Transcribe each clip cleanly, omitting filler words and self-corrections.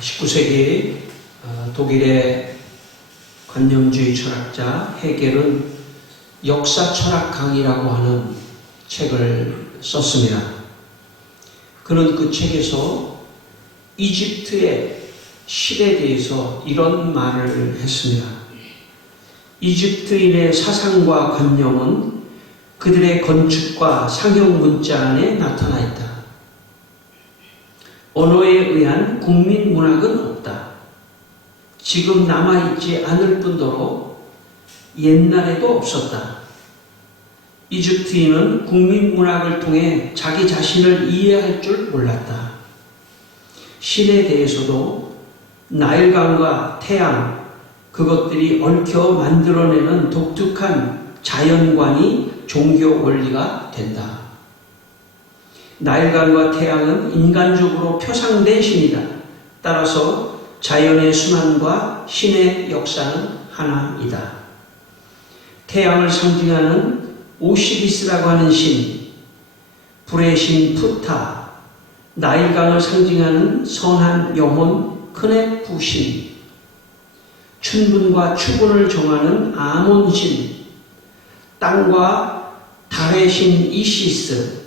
19세기 독일의 관념주의 철학자 헤겔은 역사 철학 강의라고 하는 책을 썼습니다. 그는 그 책에서 이집트의 실에 대해서 이런 말을 했습니다. 이집트인의 사상과 관념은 그들의 건축과 상형 문자 안에 나타나 있다. 언어에 의한 국민 문학은 없다. 지금 남아있지 않을 뿐더러 옛날에도 없었다. 이집트인은 국민 문학을 통해 자기 자신을 이해할 줄 몰랐다. 신에 대해서도 나일강과 태양, 그것들이 얽혀 만들어내는 독특한 자연관이 종교 원리가 된다. 나일강과 태양은 인간적으로 표상된 신이다. 따라서 자연의 순환과 신의 역사는 하나이다. 태양을 상징하는 오시리스라고 하는 신, 불의 신 푸타, 나일강을 상징하는 선한 영혼 크네푸 신, 춘분과 추분을 정하는 아몬 신, 땅과 달의 신 이시스.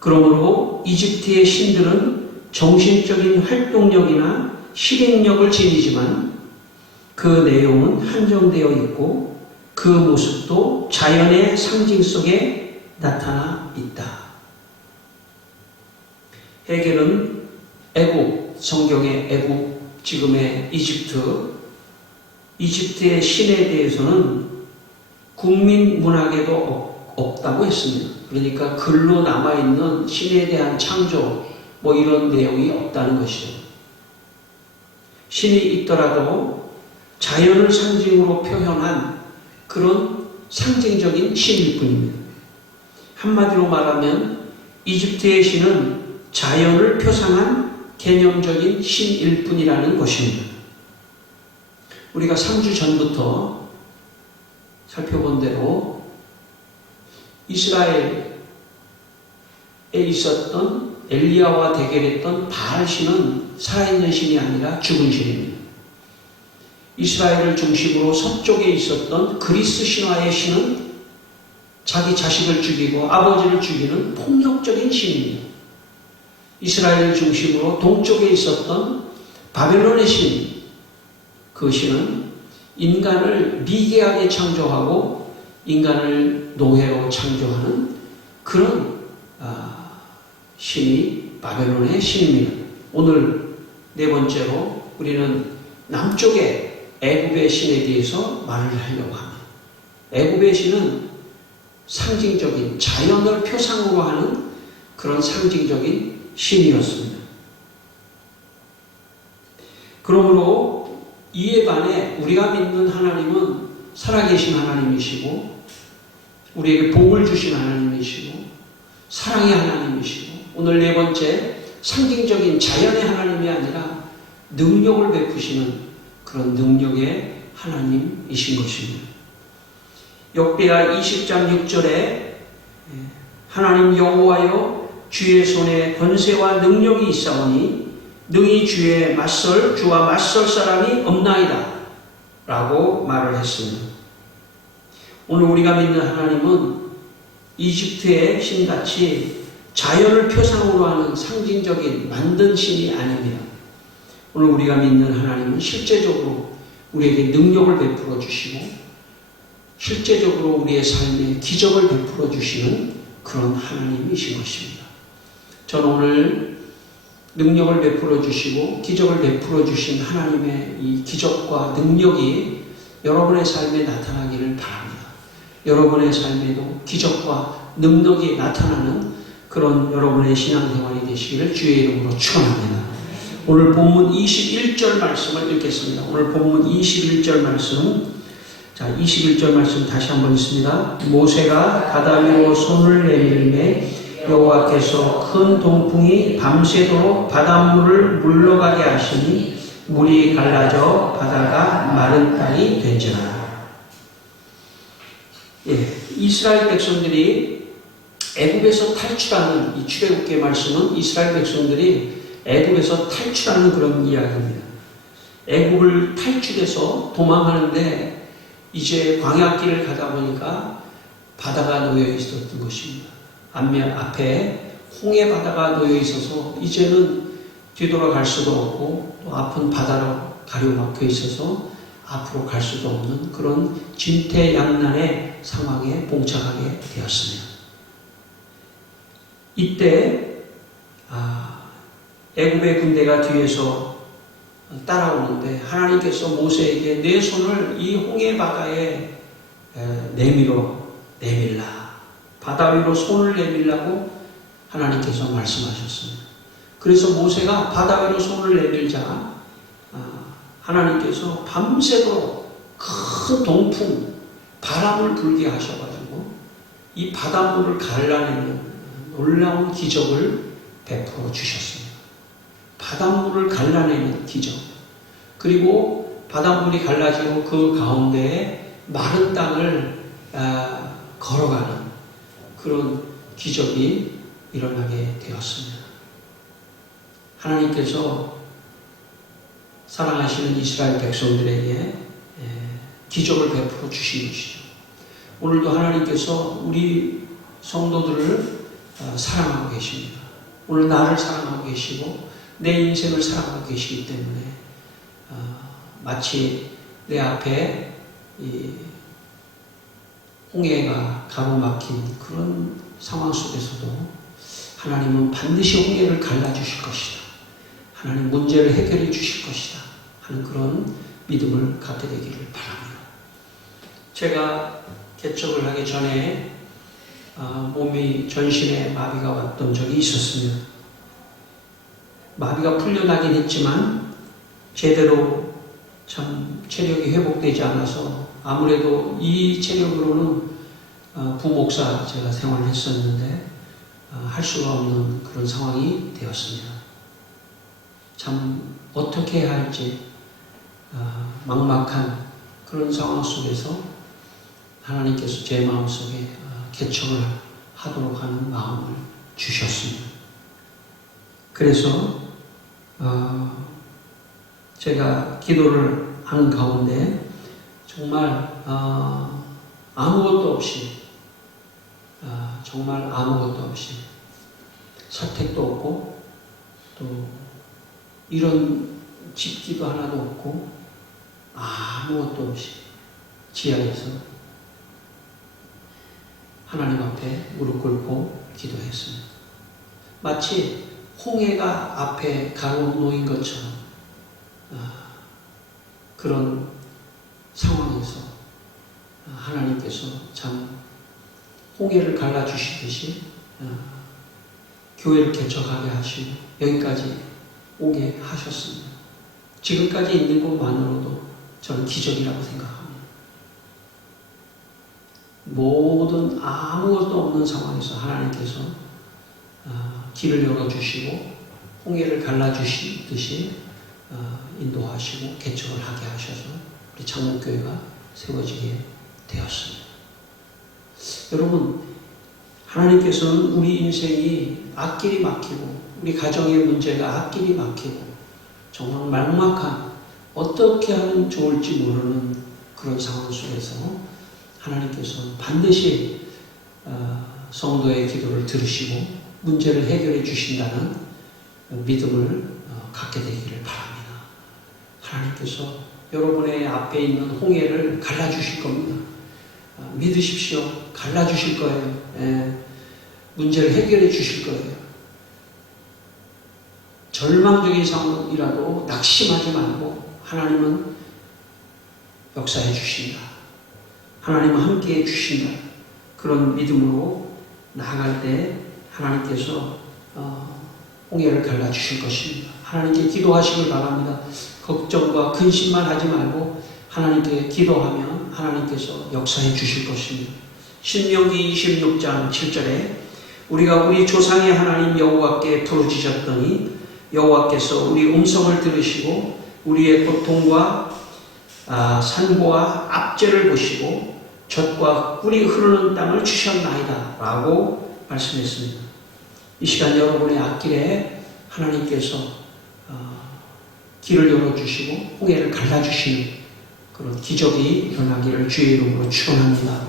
그러므로 이집트의 신들은 정신적인 활동력이나 실행력을 지니지만 그 내용은 한정되어 있고 그 모습도 자연의 상징 속에 나타나 있다. 헤겔은 애국, 성경의 애국, 지금의 이집트의 신에 대해서는 국민 문학에도 없다고 했습니다. 그러니까 글로 남아있는 신에 대한 창조 이런 내용이 없다는 것이죠. 신이 있더라도 자연을 상징으로 표현한 그런 상징적인 신일 뿐입니다. 한마디로 말하면 이집트의 신은 자연을 표상한 개념적인 신일 뿐이라는 것입니다. 우리가 3주 전부터 살펴본 대로 이스라엘에 있었던 엘리야와 대결했던 바알 신은 살아있는 신이 아니라 죽은 신입니다. 이스라엘을 중심으로 서쪽에 있었던 그리스 신화의 신은 자기 자식을 죽이고 아버지를 죽이는 폭력적인 신입니다. 이스라엘을 중심으로 동쪽에 있었던 바벨론의 신, 그 신은 인간을 미개하게 창조하고 인간을 노예로 창조하는 그런 신이 바벨론의 신입니다. 오늘 네 번째로 우리는 남쪽의 애굽의 신에 대해서 말을 하려고 합니다. 애굽의 신은 상징적인 자연을 표상으로 하는 그런 상징적인 신이었습니다. 그러므로 이에 반해 우리가 믿는 하나님은 살아계신 하나님이시고 우리에게 복을 주신 하나님이시고 사랑의 하나님이시고 오늘 네 번째 상징적인 자연의 하나님이 아니라 능력을 베푸시는 그런 능력의 하나님이신 것입니다. 역대하 20장 6절에 하나님 여호와여 주의 손에 권세와 능력이 있사오니 능히 주와 맞설 사람이 없나이다 라고 말을 했습니다. 오늘 우리가 믿는 하나님은 이집트의 신같이 자연을 표상으로 하는 상징적인 만든 신이 아닙니다. 오늘 우리가 믿는 하나님은 실제적으로 우리에게 능력을 베풀어 주시고 실제적으로 우리의 삶에 기적을 베풀어 주시는 그런 하나님이신 것입니다. 저는 오늘 능력을 베풀어 주시고 기적을 베풀어 주신 하나님의 이 기적과 능력이 여러분의 삶에 나타나기를 바랍니다. 여러분의 삶에도 기적과 능력이 나타나는 그런 여러분의 신앙생활이 되시기를 주의 이름으로 축원합니다. 오늘 본문 21절 말씀을 읽겠습니다. 오늘 본문 21절 말씀, 21절 말씀 다시 한번 읽습니다. 모세가 바다 위로 손을 내밀매 여호와께서 큰 동풍이 밤새도록 바닷물을 물러가게 하시니 물이 갈라져 바다가 마른 땅이 된지라. 이스라엘 백성들이 애굽에서 탈출하는 이 출애굽기의 말씀은 이스라엘 백성들이 애굽에서 탈출하는 그런 이야기입니다. 애굽을 탈출해서 도망하는데 이제 광야길을 가다 보니까 바다가 놓여 있었던 것입니다. 앞에 홍해 바다가 놓여 있어서 이제는 뒤돌아갈 수도 없고 또 앞은 바다로 가로막혀 있어서 앞으로 갈 수도 없는 그런 진퇴양난의 상황에 봉착하게 되었습니다. 이때 애굽의 군대가 뒤에서 따라오는데 하나님께서 모세에게 내 손을 이 홍해 바다에 내밀라. 바다 위로 손을 내밀라고 하나님께서 말씀하셨습니다. 그래서 모세가 바다 위로 손을 내밀자 하나님께서 밤새도록 큰 동풍, 바람을 불게 하셔가지고 이 바닷물을 갈라내는 놀라운 기적을 베풀어 주셨습니다. 바닷물을 갈라내는 기적. 그리고 바닷물이 갈라지고 그 가운데에 마른 땅을 걸어가는 그런 기적이 일어나게 되었습니다. 하나님께서 사랑하시는 이스라엘 백성들에게 기적을 베풀어 주신 것이죠. 오늘도 하나님께서 우리 성도들을 사랑하고 계십니다. 오늘 나를 사랑하고 계시고 내 인생을 사랑하고 계시기 때문에 마치 내 앞에 이 홍해가 가로막힌 그런 상황 속에서도 하나님은 반드시 홍해를 갈라주실 것이다. 하나님 문제를 해결해 주실 것이다 하는 그런 믿음을 갖게 되기를 바랍니다. 제가 개척을 하기 전에 몸이 전신에 마비가 왔던 적이 있었습니다. 마비가 풀려나긴 했지만 제대로 참 체력이 회복되지 않아서 아무래도 이 체력으로는 부목사 제가 생활을 했었는데 할 수가 없는 그런 상황이 되었습니다. 참 어떻게 해야 할지 막막한 그런 상황 속에서 하나님께서 제 마음속에 개척을 하도록 하는 마음을 주셨습니다. 그래서 제가 기도를 하는 가운데 정말 아무것도 없이 정말 아무것도 없이 사택도 없고 또 이런 집기도 하나도 없고 아무것도 없이 지하에서 하나님 앞에 무릎 꿇고 기도했습니다. 마치 홍해가 앞에 가로놓인 것처럼 그런 상황에서 하나님께서 참 홍해를 갈라주시듯이 교회를 개척하게 하시고 여기까지 오게 하셨습니다. 지금까지 있는 것만으로도 저는 기적이라고 생각합니다. 모든 아무것도 없는 상황에서 하나님께서 길을 열어주시고 홍해를 갈라주시듯이 인도하시고 개척을 하게 하셔서 우리 장목교회가 세워지게 되었습니다. 여러분, 하나님께서는 우리 인생이 앞길이 막히고 우리 가정의 문제가 앞길이 막히고 정말 막막한 어떻게 하면 좋을지 모르는 그런 상황 속에서 하나님께서는 반드시 성도의 기도를 들으시고 문제를 해결해 주신다는 믿음을 갖게 되기를 바랍니다. 하나님께서 여러분의 앞에 있는 홍해를 갈라주실 겁니다. 믿으십시오. 갈라주실 거예요. 문제를 해결해 주실 거예요. 절망적인 상황이라도 낙심하지 말고 하나님은 역사해 주신다. 하나님은 함께해 주신다. 그런 믿음으로 나아갈 때 하나님께서 홍해를 갈라주실 것입니다. 하나님께 기도하시길 바랍니다. 걱정과 근심만 하지 말고 하나님께 기도하면 하나님께서 역사해 주실 것입니다. 신명기 26장 7절에 우리가 우리 조상의 하나님 여호와께 부르짖었더니 여호와께서 우리 음성을 들으시고 우리의 고통과 산고와 압제를 보시고 젖과 꿀이 흐르는 땅을 주셨나이다 라고 말씀했습니다. 이 시간 여러분의 앞길에 하나님께서 길을 열어주시고 홍해를 갈라주시는 그런 기적이 일어나기를 주의 이름으로 축원합니다.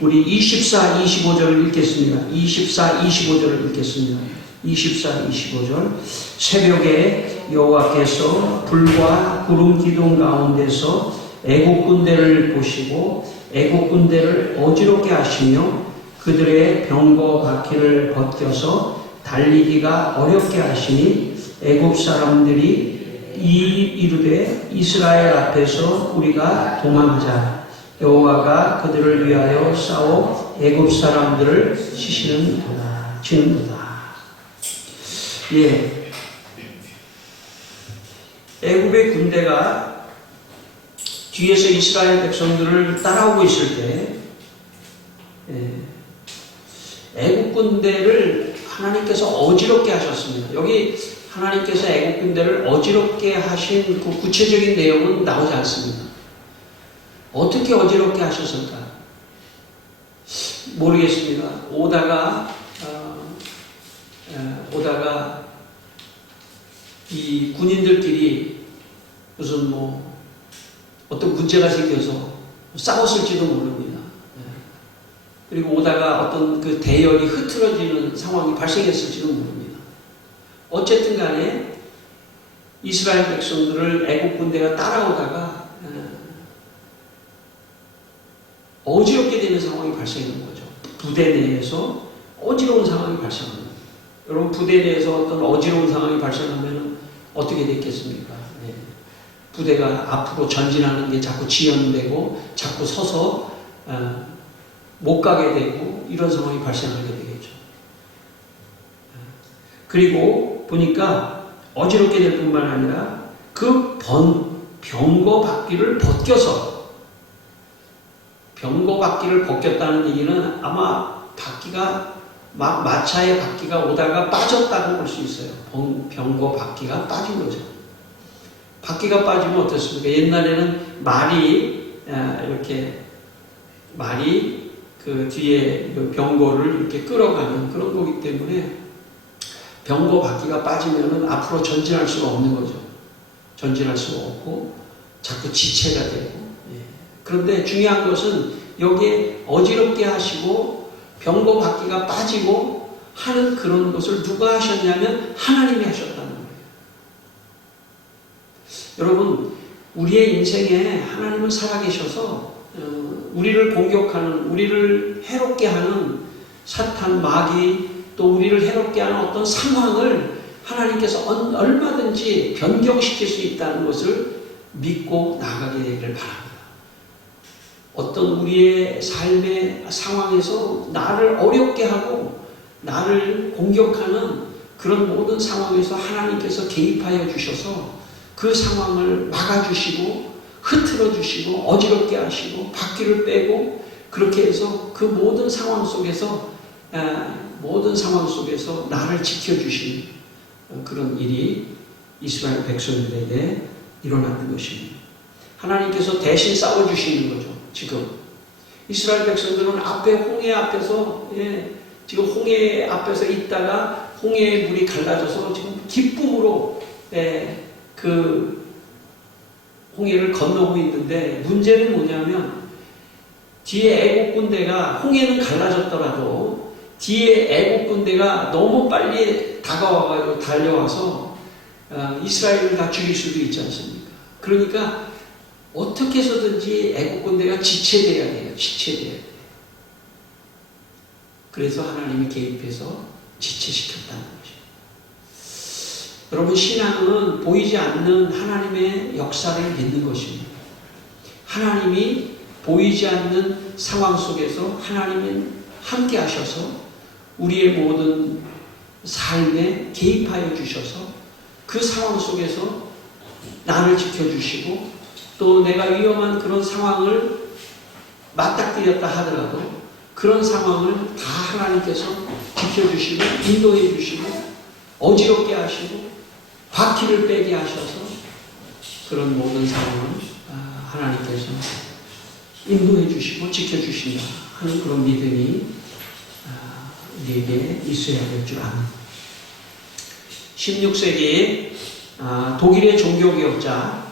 우리 24, 25절을 읽겠습니다. 24, 25절을 읽겠습니다. 24, 25절. 새벽에 여호와께서 불과 구름 기둥 가운데서 애국 군대를 보시고 애국 군대를 어지럽게 하시며 그들의 병거 바퀴를 벗겨서 달리기가 어렵게 하시니 애국 사람들이 이르되 이스라엘 앞에서 우리가 도망하자. 여호와가 그들을 위하여 싸워 애국 사람들을 치는도다. 예, 애굽의 군대가 뒤에서 이스라엘 백성들을 따라오고 있을 때 애굽 군대를 하나님께서 어지럽게 하셨습니다. 여기 하나님께서 애굽 군대를 어지럽게 하신 그 구체적인 내용은 나오지 않습니다. 어떻게 어지럽게 하셨을까? 모르겠습니다. 오다가 이 군인들끼리 무슨 어떤 문제가 생겨서 싸웠을지도 모릅니다. 그리고 오다가 어떤 그 대열이 흐트러지는 상황이 발생했을지도 모릅니다. 어쨌든 간에 이스라엘 백성들을 애국 군대가 따라오다가 어지럽게 되는 상황이 발생하는 거죠. 부대 내에서 어지러운 상황이 발생합니다. 여러분, 부대 내에서 어떤 어지러운 상황이 발생하면 어떻게 됐겠습니까? 네. 부대가 앞으로 전진하는 게 자꾸 지연되고 자꾸 서서 못 가게 되고 이런 상황이 발생하게 되겠죠. 그리고 보니까 어지럽게 될 뿐만 아니라 그 병거 바퀴를 벗겨서 병거 바퀴를 벗겼다는 얘기는 아마 바퀴가 마차의 바퀴가 오다가 빠졌다고 볼 수 있어요. 병거 바퀴가 빠진 거죠. 바퀴가 빠지면 어떻습니까? 옛날에는 말이 그 뒤에 그 병거를 이렇게 끌어가는 그런 거기 때문에 병거 바퀴가 빠지면은 앞으로 전진할 수가 없는 거죠. 전진할 수가 없고 자꾸 지체가 되고. 그런데 중요한 것은 여기에 어지럽게 하시고 병거 바퀴가 빠지고 하는 그런 것을 누가 하셨냐면 하나님이 하셨다는 거예요. 여러분, 우리의 인생에 하나님은 살아계셔서 우리를 공격하는, 우리를 해롭게 하는 사탄, 마귀, 또 우리를 해롭게 하는 어떤 상황을 하나님께서 얼마든지 변경시킬 수 있다는 것을 믿고 나가게 되기를 바랍니다. 어떤 우리의 삶의 상황에서 나를 어렵게 하고 나를 공격하는 그런 모든 상황에서 하나님께서 개입하여 주셔서 그 상황을 막아주시고 흐트러 주시고 어지럽게 하시고 바퀴를 빼고 그렇게 해서 그 모든 상황 속에서 나를 지켜주신 그런 일이 이스라엘 백성들에게 일어나는 것입니다. 하나님께서 대신 싸워주시는 거죠. 지금 이스라엘 백성들은 앞에 홍해 앞에서 지금 홍해 앞에서 있다가 홍해의 물이 갈라져서 지금 기쁨으로 그 홍해를 건너고 있는데 문제는 뭐냐면 뒤에 애국 군대가 홍해는 갈라졌더라도 뒤에 애국 군대가 너무 빨리 다가와가지고 달려와서 이스라엘을 다 죽일 수도 있지 않습니까? 그러니까 어떻게 해서든지 애국 군대가 지체돼야 돼요. 지체돼야 돼요. 그래서 하나님이 개입해서 지체시켰다는 것이죠. 여러분, 신앙은 보이지 않는 하나님의 역사를 믿는 것입니다. 하나님이 보이지 않는 상황 속에서 하나님이 함께 하셔서 우리의 모든 삶에 개입하여 주셔서 그 상황 속에서 나를 지켜주시고 또 내가 위험한 그런 상황을 맞닥뜨렸다 하더라도 그런 상황을 다 하나님께서 지켜주시고 인도해 주시고 어지럽게 하시고 바퀴를 빼게 하셔서 그런 모든 상황을 하나님께서 인도해 주시고 지켜주신다 하는 그런 믿음이 우리에게 있어야 될 줄 압니다. 16세기 독일의 종교개혁자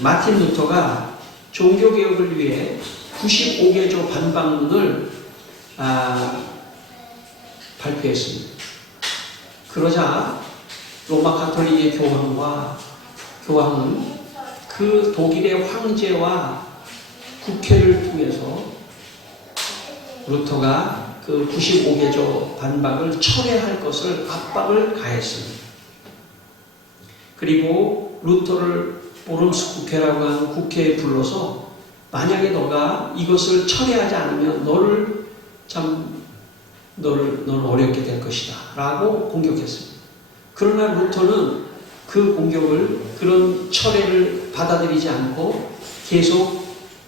마틴 루터가 종교개혁을 위해 95개조 반박문을 발표했습니다. 그러자 로마 가톨릭의 교황은 그 독일의 황제와 국회를 통해서 루터가 그 95개조 반박을 철회할 것을 압박을 가했습니다. 그리고 루터를 보름스 국회라고 하는 국회에 불러서 만약에 너가 이것을 철회하지 않으면 너를 어렵게 될 것이다 라고 공격했습니다. 그러나 루터는 그 공격을, 그런 철회를 받아들이지 않고 계속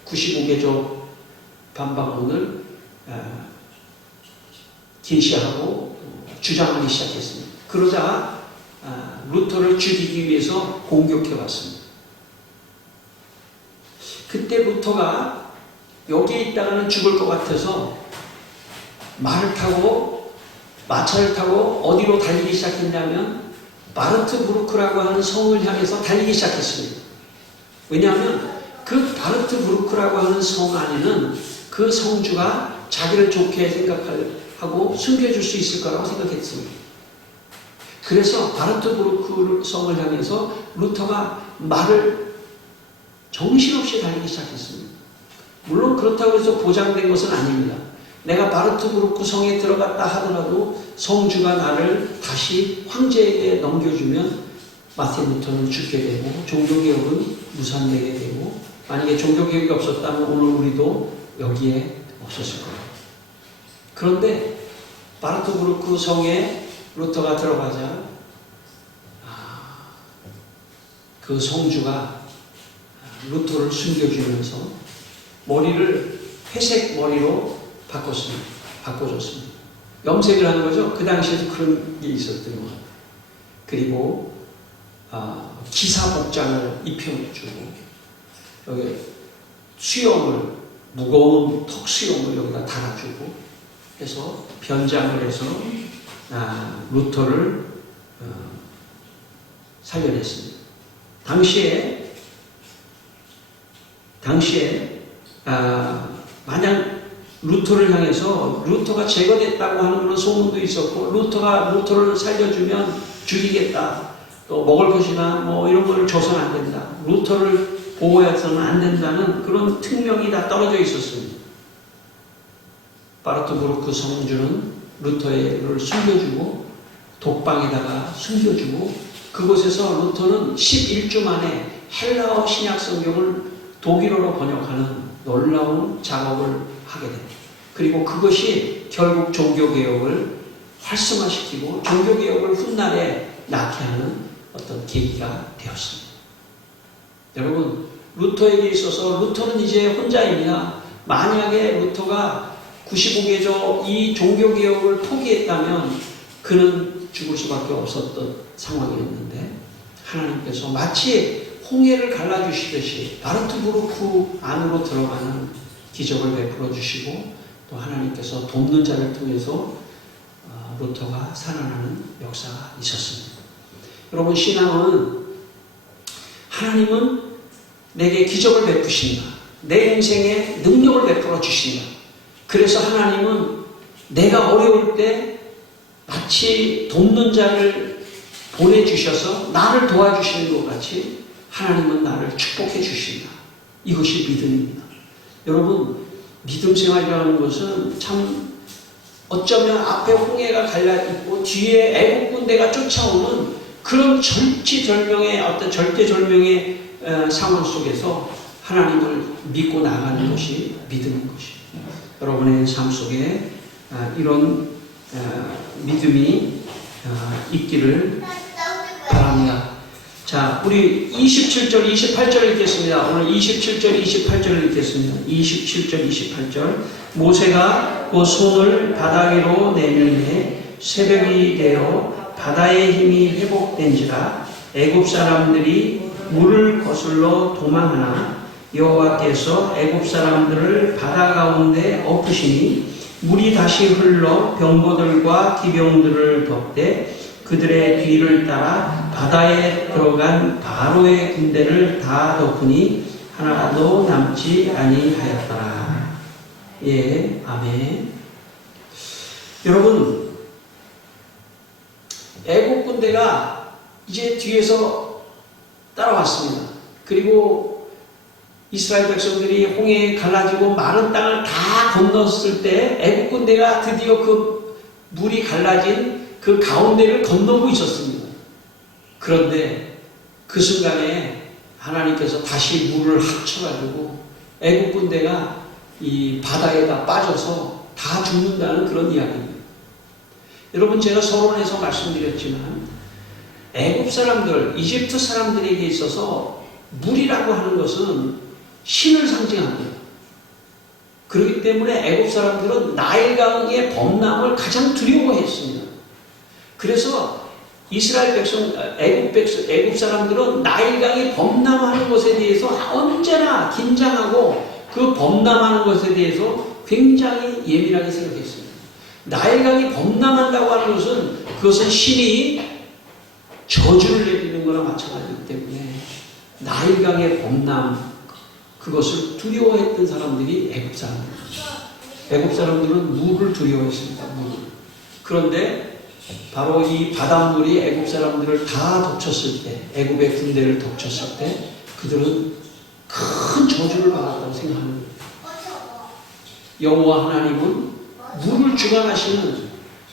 95개조 반박문을 계시하고 주장하기 시작했습니다. 그러자 루터를 죽이기 위해서 공격해왔습니다. 그때 루터가 여기에 있다가는 죽을 것 같아서 말을 타고 마차를 타고 어디로 달리기 시작했냐면 바르트부르크라고 하는 성을 향해서 달리기 시작했습니다. 왜냐하면 그 바르트부르크라고 하는 성 안에는 그 성주가 자기를 좋게 생각하고 숨겨줄 수 있을 거라고 생각했습니다. 그래서 바르트부르크 성을 향해서 루터가 말을 정신없이 달리기 시작했습니다. 물론 그렇다고 해서 보장된 것은 아닙니다. 내가 바르트부르크 성에 들어갔다 하더라도 성주가 나를 다시 황제에게 넘겨주면 마틴 루터는 죽게 되고 종교개혁은 무산되게 되고, 만약에 종교개혁이 없었다면 오늘 우리도 여기에 없었을 거예요. 그런데 바르트부르크 성에 루터가 들어가자 그 성주가 루터를 숨겨주면서 머리를 회색 머리로 바꿔줬습니다. 염색을 하는 거죠. 그 당시에도 그런 게 있었던 것 같아요. 그리고 기사 복장을 입혀주고 여기 수염을, 무거운 턱 수염을 여기다 달아주고 해서 변장을 해서 루터를 살려냈습니다. 당시에 만약 루터를 향해서 루터가 제거됐다고 하는 그런 소문도 있었고, 루터가 루터를 살려주면 죽이겠다, 또 먹을 것이나 뭐 이런 걸 줘서는 안 된다, 루터를 보호해서는 안 된다는 그런 특명이 다 떨어져 있었습니다. 바르트부르크 성주는 루터를 숨겨주고 독방에다가 숨겨주고, 그곳에서 루터는 11주 만에 헬라어 신약 성경을 독일어로 번역하는 놀라운 작업을 하게 됩니다. 그리고 그것이 결국 종교개혁을 활성화시키고 종교개혁을 훗날에 낳게 하는 어떤 계기가 되었습니다. 여러분, 루터에게 있어서 루터는 이제 혼자입니다. 만약에 루터가 95개조 이 종교개혁을 포기했다면 그는 죽을 수밖에 없었던 상황이었는데, 하나님께서 마치 홍해를 갈라주시듯이 바르트부르크 안으로 들어가는 기적을 베풀어 주시고, 또 하나님께서 돕는 자를 통해서 루터가 살아나는 역사가 있었습니다. 여러분, 신앙은 하나님은 내게 기적을 베푸신다, 내 인생에 능력을 베풀어 주신다. 그래서 하나님은 내가 어려울 때 마치 돕는 자를 보내주셔서 나를 도와주시는 것 같이 하나님은 나를 축복해 주신다. 이것이 믿음입니다. 여러분, 믿음 생활이라는 것은 참 어쩌면 앞에 홍해가 갈라있고 뒤에 애국 군대가 쫓아오는 그런 절치절명의 어떤 절대절명의 상황 속에서 하나님을 믿고 나가는 것이 믿음인 것입니다. 여러분의 삶 속에 이런 믿음이 있기를 바랍니다. 자, 우리 27절, 28절 읽겠습니다. 오늘 27절, 28절을 읽겠습니다. 27절, 28절. 모세가 그 손을 바다 위로 내밀매 새벽이 되어 바다의 힘이 회복된지라 애굽 사람들이 물을 거슬러 도망하나 여호와께서 애굽 사람들을 바다 가운데 엎으시니 물이 다시 흘러 병거들과 기병들을 덮되 그들의 뒤를 따라 바다에 들어간 바로의 군대를 다 덮으니 하나도 남지 아니하였더라. 예, 아멘. 여러분, 애국 군대가 이제 뒤에서 따라왔습니다. 그리고 이스라엘 백성들이 홍해에 갈라지고 많은 땅을 다 건넜을 때 애국 군대가 드디어 그 물이 갈라진 그 가운데를 건너고 있었습니다. 그런데 그 순간에 하나님께서 다시 물을 합쳐가지고 애국 군대가 이 바다에다 빠져서 다 죽는다는 그런 이야기입니다. 여러분, 제가 서론에서 말씀드렸지만 애국 사람들, 이집트 사람들에게 있어서 물이라고 하는 것은 신을 상징합니다. 그렇기 때문에 애국 사람들은 나일강의 범람을 가장 두려워했습니다. 그래서 이스라엘 백성, 애국 사람들은 나일강이 범람하는 것에 대해서 언제나 긴장하고 그 범람하는 것에 대해서 굉장히 예민하게 생각했습니다. 나일강이 범람한다고 하는 것은 그것은 신이 저주를 내리는 거나 마찬가지이기 때문에 나일강의 범람, 그것을 두려워했던 사람들이 애국 사람들입니다. 애국 사람들은 물을 두려워했습니다. 물을. 그런데 바로 이 바닷물이 애국 사람들을 다 덮쳤을 때, 애국의 군대를 덮쳤을 때 그들은 큰 저주를 받았다고 생각하는 거예요. 여호와 하나님은 물을 주관하시는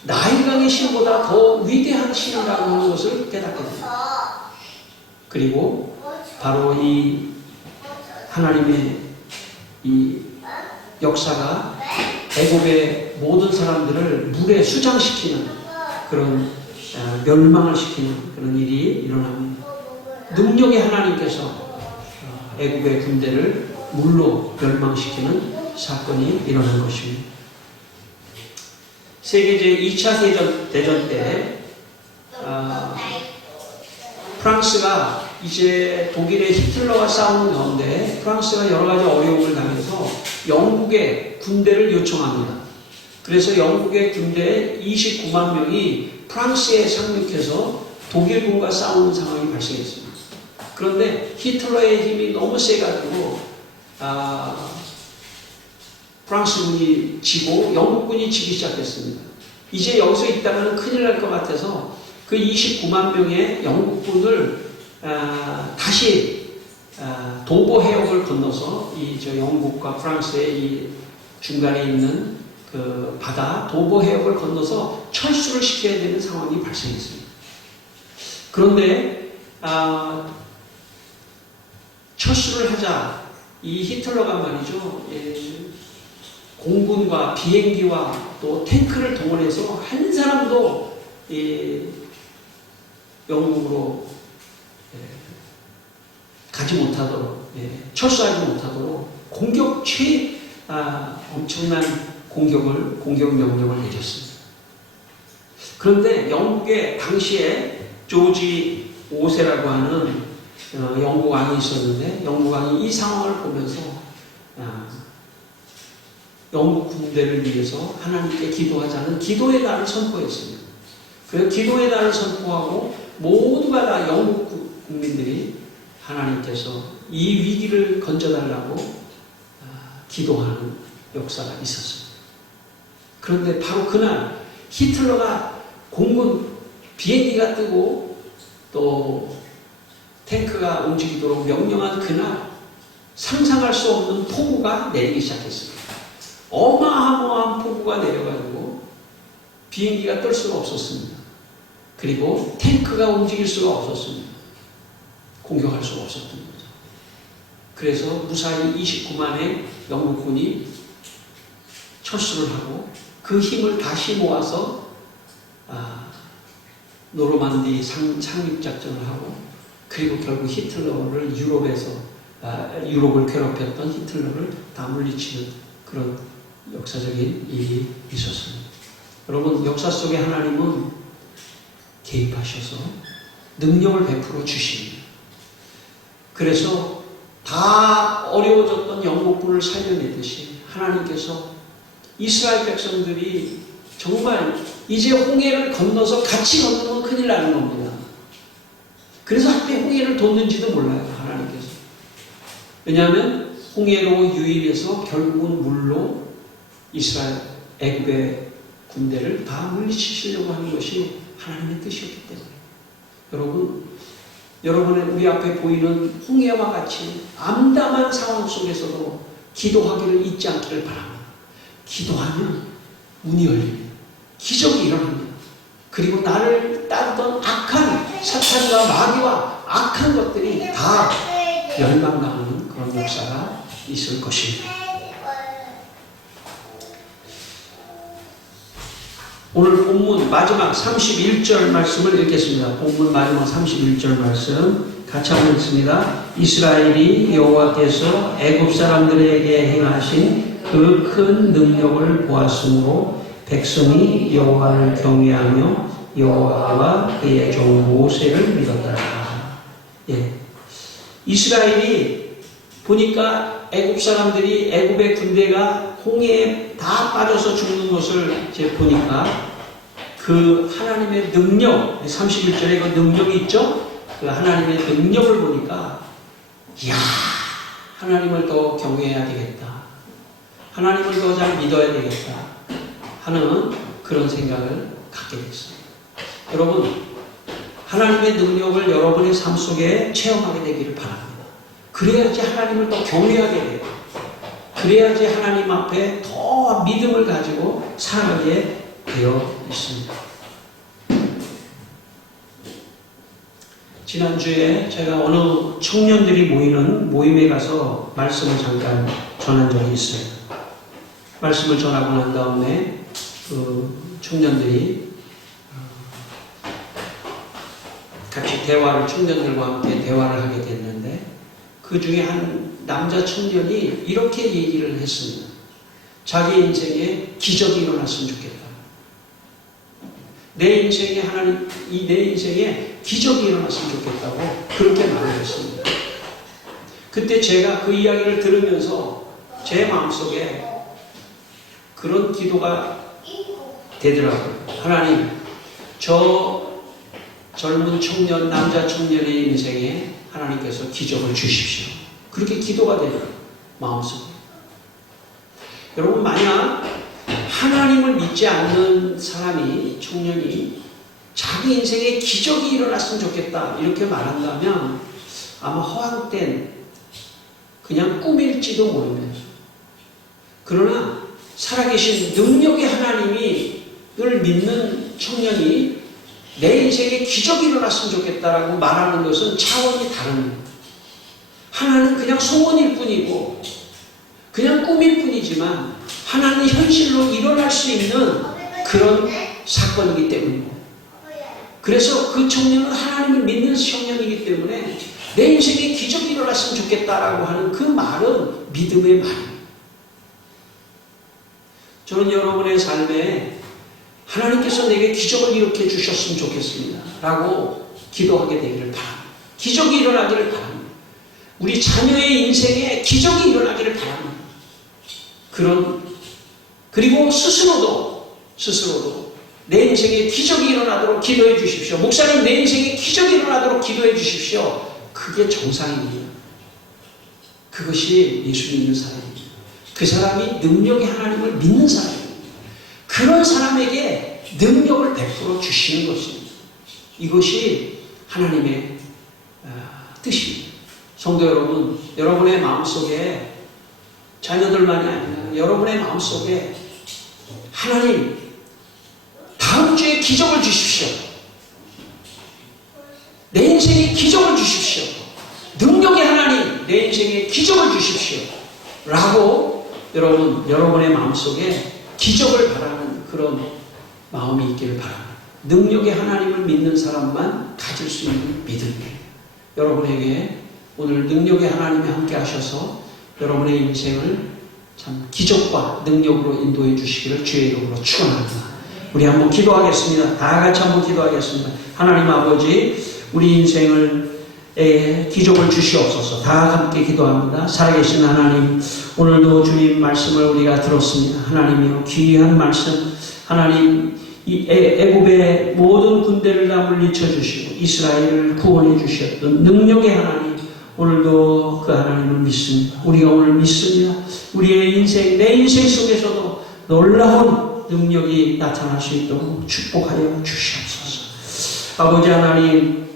나일강의 신보다 더 위대한 신이라고 하는 것을 깨닫게 됩니다. 그리고 바로 이 하나님의 이 역사가 애굽의 모든 사람들을 물에 수장시키는 그런 멸망을 시키는 그런 일이 일어납니다. 능력의 하나님께서 애굽의 군대를 물로 멸망시키는 사건이 일어난 것입니다. 세계 제2차 대전 때 프랑스가 이제 독일의 히틀러와 싸우는 가운데 프랑스가 여러 가지 어려움을 당해서 영국의 군대를 요청합니다. 그래서 영국의 군대 29만 명이 프랑스에 상륙해서 독일군과 싸우는 상황이 발생했습니다. 그런데 히틀러의 힘이 너무 세가지고 프랑스군이 지고 영국군이 지기 시작했습니다. 이제 여기서 있다가는 큰일 날 것 같아서 그 29만 명의 영국군을 다시 도보 해역을 건너서 저 영국과 프랑스의 이 중간에 있는 그 바다 도보 해역을 건너서 철수를 시켜야 되는 상황이 발생했습니다. 그런데 철수를 하자 이 히틀러가 말이죠. 공군과 비행기와 또 탱크를 동원해서 한 사람도 영국으로 가지 못하도록, 철수하지 못하도록 엄청난 공격 명령을 내렸습니다. 그런데 영국에 당시에 조지 5세라고 하는 영국 왕이 있었는데 영국 왕이 이 상황을 보면서 영국 군대를 위해서 하나님께 기도하자는 기도의 날을 선포했습니다. 그래서 기도의 날을 선포하고 모두가 다 영국 국민들이 하나님께서 이 위기를 건져달라고 기도하는 역사가 있었습니다. 그런데 바로 그날 히틀러가 공군 비행기가 뜨고 또 탱크가 움직이도록 명령한 그날 상상할 수 없는 폭우가 내리기 시작했습니다. 어마어마한 폭우가 내려가지고 비행기가 뜰 수가 없었습니다. 그리고 탱크가 움직일 수가 없었습니다. 공격할 수가 없었던 거죠. 그래서 무사히 29만의 영국군이 철수를 하고 그 힘을 다시 모아서 노르만디 상륙작전을 하고 그리고 결국 히틀러를 유럽을 괴롭혔던 히틀러를 다 물리치는 그런 역사적인 일이 있었습니다. 여러분, 역사 속에 하나님은 개입하셔서 능력을 베풀어 주십니다. 그래서 다 어려워졌던 영국군을 살려내듯이 하나님께서 이스라엘 백성들이 정말 이제 홍해를 건너서 같이 건너면 큰일 나는 겁니다. 그래서 하필 홍해를 뒀는지도 몰라요, 하나님께서. 왜냐하면 홍해로 유인해서 결국은 물로 이스라엘, 애굽의 군대를 다 물리치시려고 하는 것이 하나님의 뜻이었기 때문에. 여러분, 여러분의 우리 앞에 보이는 홍해와 같이 암담한 상황 속에서도 기도하기를 잊지 않기를 바랍니다. 기도하면 문이 열립니다. 기적이 일어납니다. 그리고 나를 따르던 악한 사탄과 마귀와 악한 것들이 다 멸망당하는 그런 역사가 있을 것입니다. 오늘 본문 마지막 31절 말씀을 읽겠습니다. 본문 마지막 31절 말씀 같이 한번 읽습니다. 이스라엘이 여호와께서 애굽 사람들에게 행하신 그 큰 능력을 보았으므로 백성이 여호와를 경외하며 여호와와 그의 종 모세를 믿었더라. 예. 이스라엘이 보니까 애굽 사람들이 애굽의 군대가 홍해에 다 빠져서 죽는 것을 이제 보니까 그 하나님의 능력, 31절에 그 능력이 있죠? 그 하나님의 능력을 보니까 이야, 하나님을 더 경외해야 되겠다. 하나님을 더 잘 믿어야 되겠다 하는 그런 생각을 갖게 됐습니다. 여러분, 하나님의 능력을 여러분의 삶 속에 체험하게 되기를 바랍니다. 그래야지 하나님을 더 경외하게 돼요. 그래야지 하나님 앞에 더 믿음을 가지고 살아가게 되어 있습니다. 지난주에 제가 어느 청년들이 모이는 모임에 가서 말씀을 잠깐 전한 적이 있어요. 말씀을 전하고 난 다음에 그 청년들이 같이 청년들과 함께 대화를 하게 됐는데 그 중에 한 남자 청년이 이렇게 얘기를 했습니다. 자기 인생에 기적이 일어났으면 좋겠다. 내 인생에 기적이 일어났으면 좋겠다고 그렇게 말을 했습니다. 그때 제가 그 이야기를 들으면서 제 마음속에 그런 기도가 되더라고요. 하나님, 저 젊은 청년, 남자 청년의 인생에 하나님께서 기적을 주십시오. 그렇게 기도가 되더라고요. 마음속에. 여러분, 만약 하나님을 믿지 않는 사람이, 청년이 자기 인생에 기적이 일어났으면 좋겠다 이렇게 말한다면 아마 허황된 그냥 꿈일지도 모릅니다. 그러나 살아계신 능력의 하나님을 믿는 청년이 내 인생에 기적이 일어났으면 좋겠다라고 말하는 것은 차원이 다릅니다. 하나는 그냥 소원일 뿐이고 그냥 꿈일 뿐이지만 하나는 현실로 일어날 수 있는 그런 사건이기 때문입니다. 그래서 그 청년은 하나님을 믿는 청년이기 때문에 내 인생에 기적이 일어났으면 좋겠다라고 하는 그 말은 믿음의 말입니다. 저는 여러분의 삶에 하나님께서 내게 기적을 일으켜 주셨으면 좋겠습니다 라고 기도하게 되기를 바랍니다. 기적이 일어나기를 바랍니다. 우리 자녀의 인생에 기적이 일어나기를 바랍니다. 그리고 스스로도 내 인생에 기적이 일어나도록 기도해 주십시오. 목사님, 내 인생에 기적이 일어나도록 기도해 주십시오. 그게 정상입니다. 그것이 예수 믿는 사람입니다. 그 사람이 능력의 하나님을 믿는 사람입니다. 그런 사람에게 능력을 베풀어 주시는 것입니다. 이것이 하나님의 뜻입니다. 성도 여러분, 여러분의 마음속에 자녀들만이 아니라 여러분의 마음속에 하나님, 다음 주에 기적을 주십시오. 내 인생에 기적을 주십시오. 능력의 하나님, 내 인생에 기적을 주십시오. 라고 여러분의 마음속에 기적을 바라는 그런 마음이 있기를 바랍니다. 능력의 하나님을 믿는 사람만 가질 수 있는 믿음이에요. 여러분에게 오늘 능력의 하나님이 함께 하셔서 여러분의 인생을 참 기적과 능력으로 인도해 주시기를 주의 이름으로 축원합니다. 우리 한번 기도하겠습니다. 다 같이 한번 기도하겠습니다. 하나님 아버지, 우리 인생을 기적을 주시옵소서. 다 함께 기도합니다. 살아계신 하나님, 오늘도 주님 말씀을 우리가 들었습니다. 하나님이여, 귀한 말씀, 하나님 이 애굽의 모든 군대를 다 물리쳐 주시고 이스라엘을 구원해 주셨던 능력의 하나님, 오늘도 그 하나님을 믿습니다. 우리가 오늘 믿습니다. 우리의 인생, 내 인생 속에서도 놀라운 능력이 나타날 수 있도록 축복하여 주시옵소서. 아버지 하나님,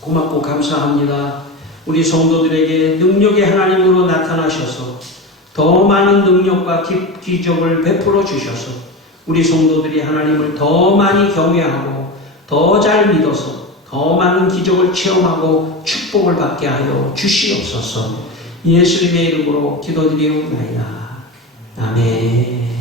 고맙고 감사합니다. 우리 성도들에게 능력의 하나님으로 나타나셔서 더 많은 능력과 기적을 베풀어 주셔서 우리 성도들이 하나님을 더 많이 경외하고 더 잘 믿어서 더 많은 기적을 체험하고 축복을 받게 하여 주시옵소서. 예수님의 이름으로 기도드리옵나이다. 아멘.